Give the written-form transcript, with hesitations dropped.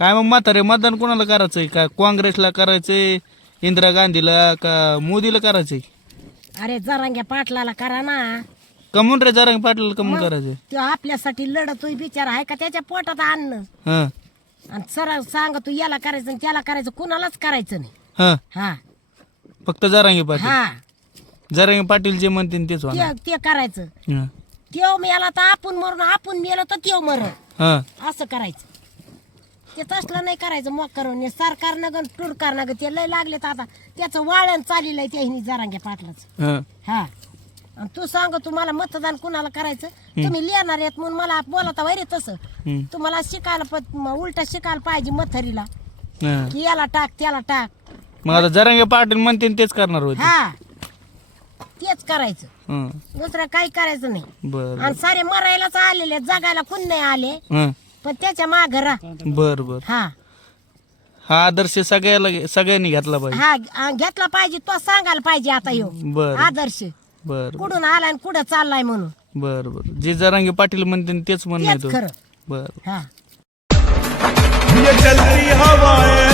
काय मग म्हातारे मतदान कोणाला करायचंय? का काँग्रेसला करायचंय, इंदिरा गांधीला, का मोदीला करायचंय? अरे जरांग्या पाटलाला करा ना. कमून रे जरांगे पाटील कमून करायचंय? तो आपल्यासाठी लढतोय बिचारा, आहे का त्याच्या पोटात अन्न? हा आणि सरळ सांग तू याला करायचं आणि त्याला करायचं, कुणालाच करायचं नाही. हा हा फक्त जरांगे पाटील. हा जरांगे पाटील जे म्हणतील तेच होणार. ते करायचं. हा. त्यो मेला तर आपण मरून, आपण मेलो तर त्यो मर, हा असं करायचं. ते तसलं नाही करायचं. मग करून सरकारनं गण टुरकारनं ग ते लय लागले तर आता त्याचं वाळण चाललेलं आहे त्या जरांग्या पाटलाचं. हा हा आणि तू सांग तुम्हाला मतदान कुणाला करायचं? तुम्ही लिहिणार आहेत म्हणून मला बोलता वैरे तसं. हम्म. तुम्हाला शिकायला उलट शिकायला पाहिजे मथरीला, हा. की याला टाक त्याला टाक. मग आता जरांगे पाटील म्हणतील तेच करणार होते. हा तेच करायचं, हा. दुसरं काही करायचं नाही. बर आणि सारे मरायलाच आलेले, जगायला कोण नाही आले, हा. पण त्याच्या माग राहा. बर बर. हा हा आदर्श सगळ्यांनी घेतला पाहिजे. हा घेतला पाहिजे. तो सांगायला पाहिजे आता ह्यो बर आदर्श बर कुठून आलाय आणि कुठं चाललाय म्हणून. बर बर. जे जरांगे पाटील म्हणतील तेच म्हणणं आहे तेच तो. खरं. बर. हा ये चल रही हवाएं